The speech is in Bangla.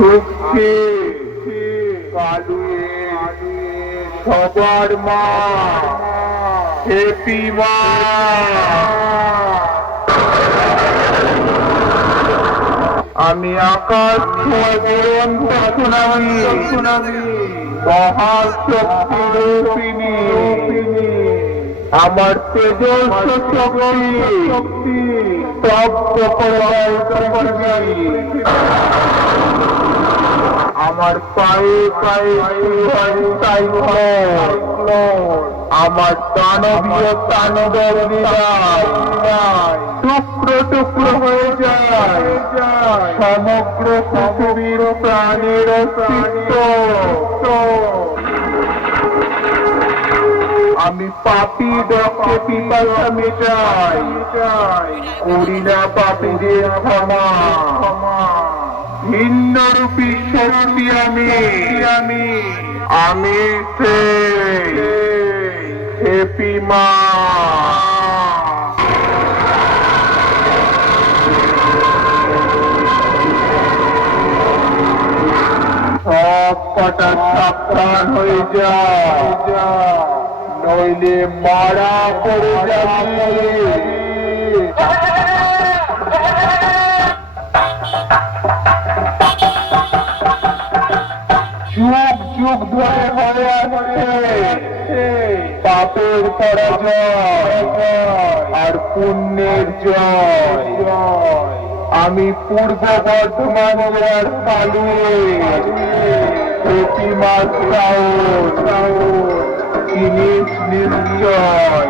ঢুকছে কালুয়ের সবার মা হ্যাপি মা। আমি আকাশ ছোঁয়া দুরন্ত সুনামি মহাশক্তি রূপিণী, আমার তেজস্ব শক্তি স্তব্ধ করে আমার পায়ে পায়ে আমার দানবীয় তাণ্ডব লীলায় টুকরো টুকরো হয়ে যায় সমগ্র পৃথিবীর প্রাণের অস্তিত্ব। আমি পাপী রক্তে পিপাসা মেটাই, করি না পাপীদের ক্ষমা। ভিন্ন রূপী শক্তি আমি সেই হ্যাপি মা। সব কটা সাবধান হয়ে যায়, নইলে মারা পড়ে যাবে। যুগ যুগ ধরে হয়ে আসছে পাপের পরাজয় আর পুণ্যের জয়। আমি পূর্ব বর্ধমান জেলার কালুয়ের প্রতিমা সাউন্ড জিনিস নিশ্চয়।